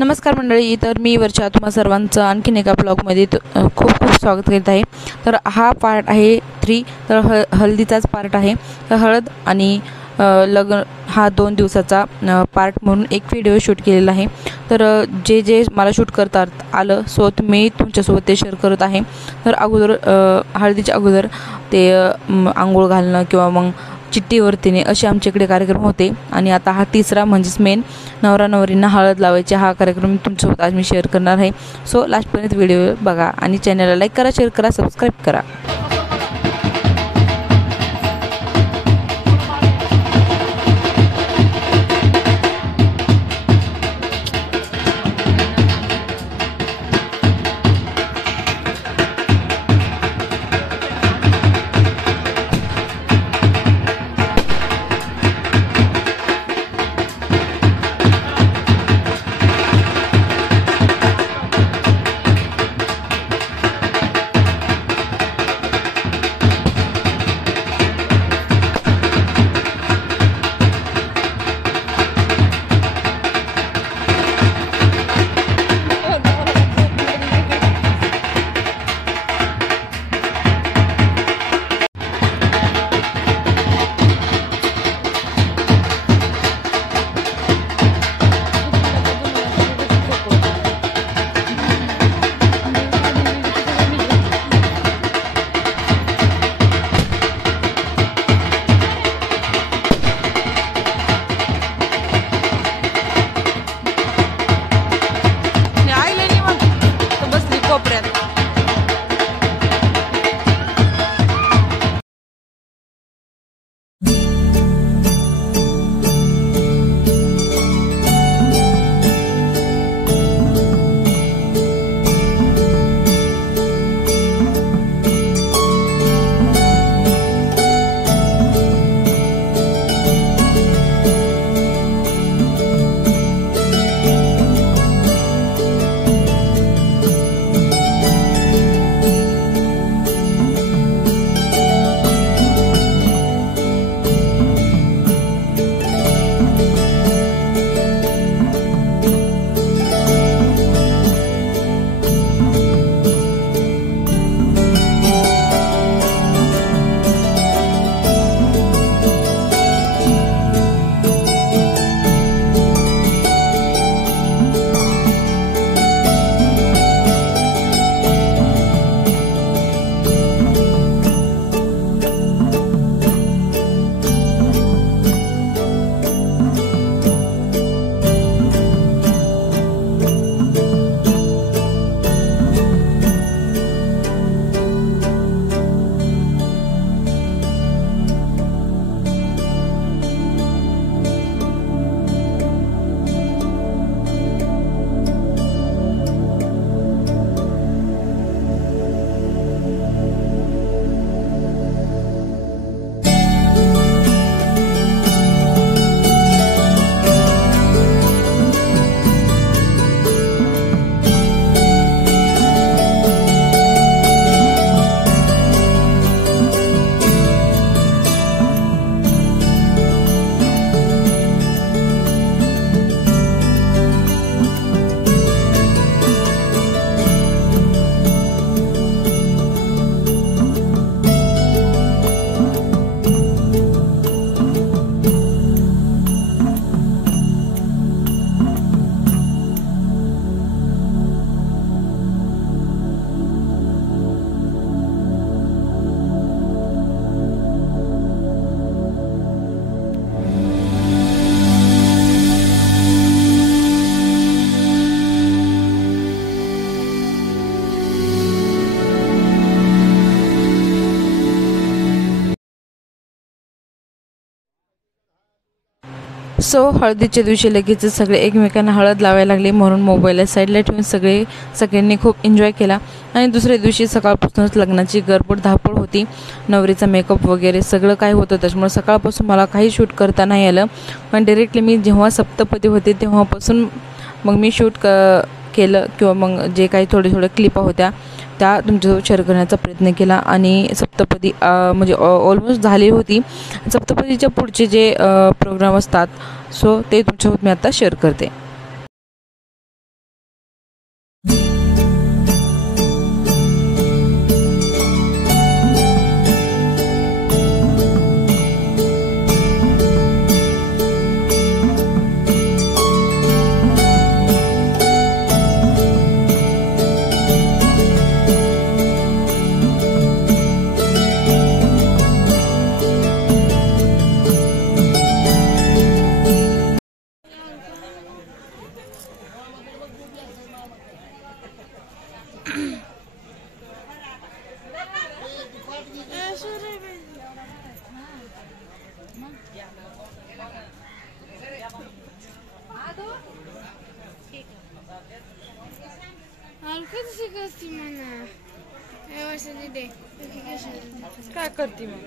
नमस्कार मंडळी, तर मी वर्षा तुम्हा सर्वांचं आणखीन एका ब्लॉगमध्ये खूप खूप स्वागत करीत आहे। तर हा पार्ट आहे 3। तर हळदीचाच पार्ट आहे। तर हळद आणि लग्न हा 2 दिवसाचा पार्ट म्हणून एक व्हिडिओ शूट केलेला आहे। तर जे मला शूट करता आलं सो मी तुमच्यासोबत ते शेअर करत आहे। तर अगोदर हळदीच्या अगोदर ते आंघोळ घालणं किंवा मग चिठ्ठी वरतीने असे आमच्याकडे कार्यक्रम होते। आणि आता हा तिसरा म्हणजेच मेन नवरा नवरींना हळद लावायचे हा कार्यक्रम तुमच्यासोबत आज मी शेअर करणार आहे। सो लास्टपर्यंत व्हिडिओ बघा आणि चॅनलला लाईक करा, शेअर करा, सबस्क्राईब करा। सो हळदीच्या दिवशी लगेच सगळे एकमेकांना हळद लावायला लागले, म्हणून मोबाईलला साईडला ठेवून सगळ्यांनी खूप एन्जॉय केला. आणि दुसऱ्या दिवशी सकाळपासूनच लग्नाची गडबड धावपळ होती. नवरीचा मेकअप वगैरे सगळं काय होतं, त्याच्यामुळे सकाळपासून मला काही शूट करता नाही आलं. पण डायरेक्टली मी जेव्हा सप्तपदी होते तेव्हापासून मग मी शूट केलं, किंवा मग जे काही थोडे क्लिपा होत्या त्या तुमच्यासोबत शेअर करण्याचा प्रयत्न केला. आणि सप्तपदी म्हणजे ऑलमोस्ट झाली होती. सप्तपदीच्या पुढचे जे प्रोग्राम असतात सो ते तुमच्यासोबत मी आता शेअर करते. काय करते मग?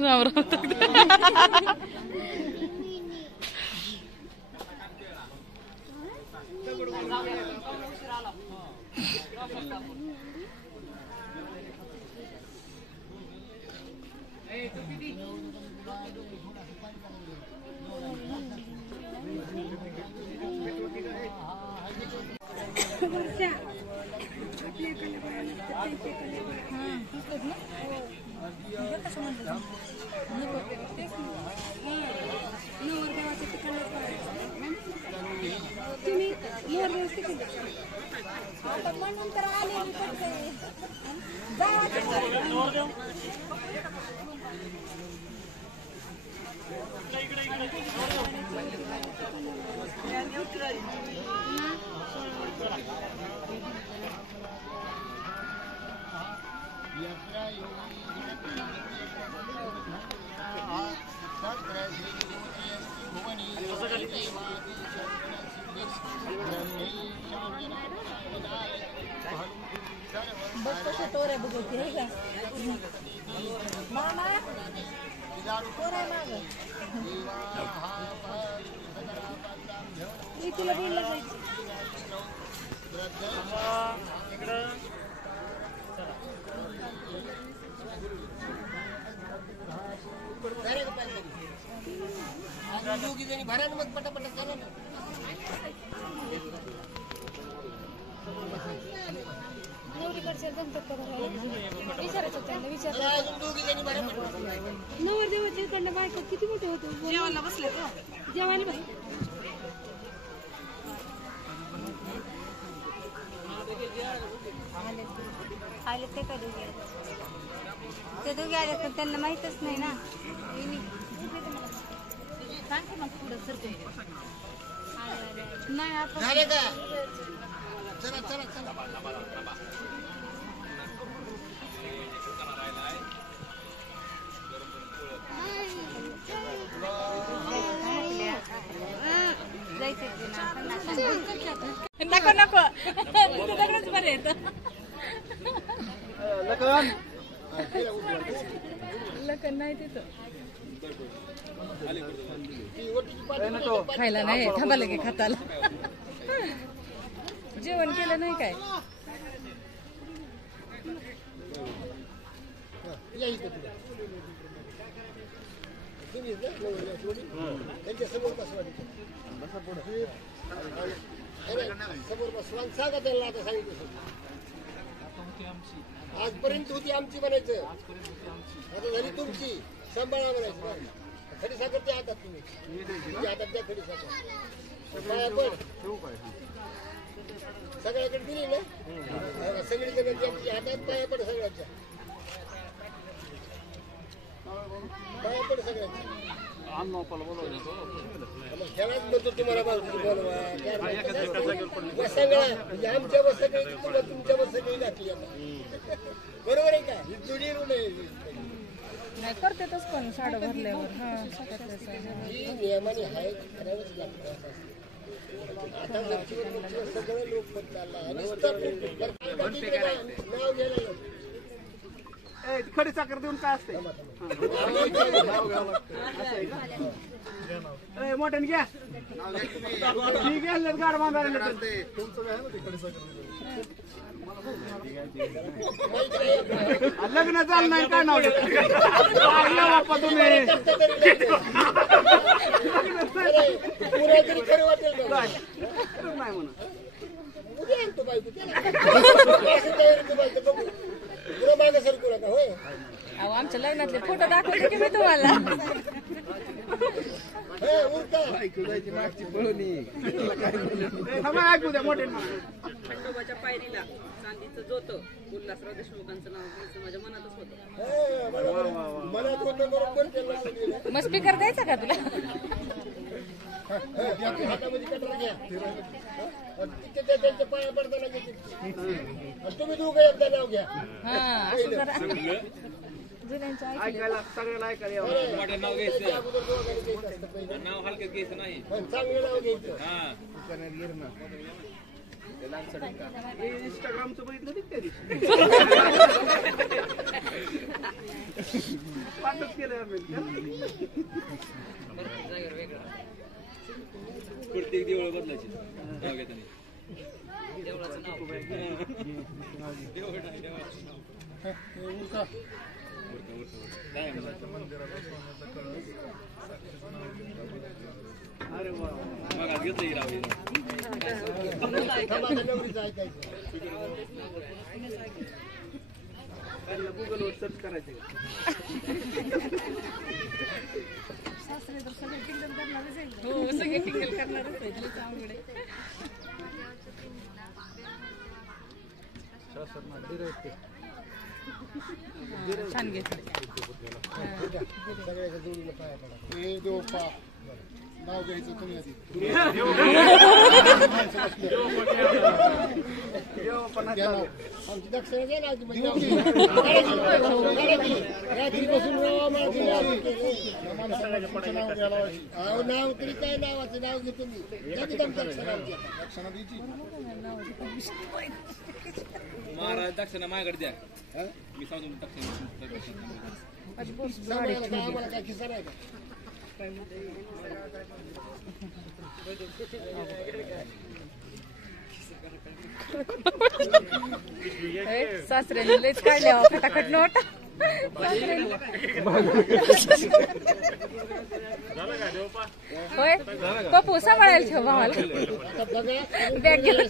राम राम किती मोठे होतो जेवायला बसले जेवायला बस आले ते कधी ते दोघे आले तर त्यांना माहितच नाही ना सांगते मग पुढं सरते नाही आता चला चला चला नको नको बरं येत लखन नाही तिथं खायला नाही थांबा लगे खाताला जेवण केलं नाही काय समोर बसवा सांगा त्यांना आता सांगितलं आजपर्यंत होती आमची म्हणायचं आता झाली तुमची सांभाळा म्हणायचं खडी साखर त्या हातात तुम्ही हातात द्या खडी साखर पाया पड सगळ्याकडे दिली ना सगळीकडे आमची हातात पाया पड सगळ्यांच्या पाया पड सगळ्यांच्या खेळाच म्हणतो तुम्हाला बोलवा सगळा म्हणजे आमच्या बस सगळी तुमच्या बस सगळी घातली आता बरोबर आहे का ही जुडी नाही करतेच पण साडं भरल्यावर ही नियमाने आहे करावंच लागतं आता सगळं लोक चालला नाव घ्यायला खडी साखर देऊन काय असते मोठ्याने घ्या गाड बांधायला लग्न चाललं नाही काय नाव बाप्पा तुम्ही खरं वाटेल नाही म्हणा उद्या आणतो बायको बघू तुला मागे सरकू नका होय अहो आमच्या लग्नातले फोटो दाखवले की मी तुम्हाला ऐकू द्या मोठे खंडोबाच्या पायरीला चांदीचं जोत उल्हासराव देशमुखांचं नाव घ्यायचं माझ्या मनातच होतं मनात होतं बरोबर केलं मग स्पीकर द्यायचा का तुला हातामध्ये कटर घ्या तिथे त्यांच्या पाया पडताना घेतील तुम्ही दोघं एकदा नाव घ्या हा असं करा जुन्यांच्या ऐकायला सगळ्याला ऐकायला नाव घ्यायचं नाव हलक्यात घ्यायचं नाही पण चांगलं नाव घ्यायचं इंस्टाग्रामचं बघितलं त्या दिवशी पाठच केलं प्रत्येक देवळ बदलायची नाव घेताना देवळाचं नाव अरे वा मग घेतलं राव नवरीचं ऐकायचं गुगलवर सर्च करायचं हो सगळे टिकल करणारच आहे तुला अवघड आहे छान घेतलं सगळ्याच्या जोडीला पाया पडा देव पा नाव घ्यायचं तुम्ही आमची दक्षिणा द्या ना रात्री बसून नाव तरी काय नावाचं नाव घेतो मी एकदम दक्षिणा द्यायची महाराज दक्षिणा माझ्याकडे द्या मी सांगतो दक्षिणा आम्हाला काय खिसा नाही का सासऱ्याने लयच काढल्या फटाफट नोट होय पप्पू सांभाळायला ठेव भावाला बॅग गेलं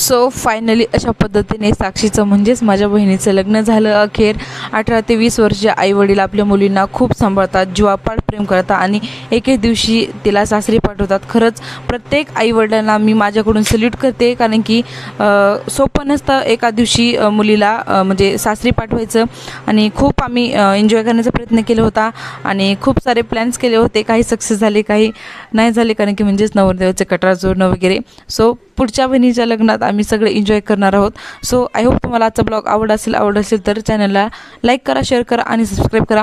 सो फायनली अशा पद्धतीने साक्षीचं म्हणजेच माझ्या बहिणीचं लग्न झालं अखेर. 18 ते 20 वर्ष आईवडील आपल्या मुलींना खूप सांभाळतात, जीवापाड प्रेम करतात आणि एके दिवशी तिला सासरी पाठवतात. खरंच प्रत्येक आईवडिलांना मी माझ्याकडून सल्यूट करते, कारण की सोपं नसतं एका दिवशी मुलीला म्हणजे सासरी पाठवायचं. आणि खूप आम्ही एन्जॉय करण्याचा प्रयत्न केला होता आणि खूप सारे प्लॅन्स केले होते. काही सक्सेस झाले, काही नाही झाले, कारण की म्हणजेच नवरदेवाचे कटरा जोडणं वगैरे. सो पुढच्या बहिणीच्या लग्नात आम्ही सगळे एन्जॉय करणार आहोत. सो आय होप तुम्हाला आजचा ब्लॉग आवड असेल तर चॅनलला लाईक करा, शेअर करा आणि सबस्क्राईब करा.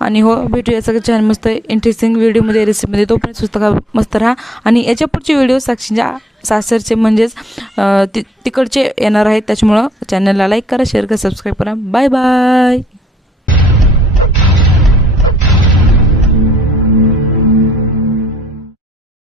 आणि हो, भेटूया सगळं छान मस्त इंटरेस्टिंग व्हिडिओमध्ये, रेसिपीमध्ये. तोपर्यंत सुद्धा मस्त राहा. आणि याच्या पुढचे व्हिडिओ साक्षीच्या सासरचे म्हणजेच तिकडचे येणार आहेत, त्याच्यामुळं चॅनलला लाईक करा, शेअर करा, सबस्क्राईब करा. Bye bye.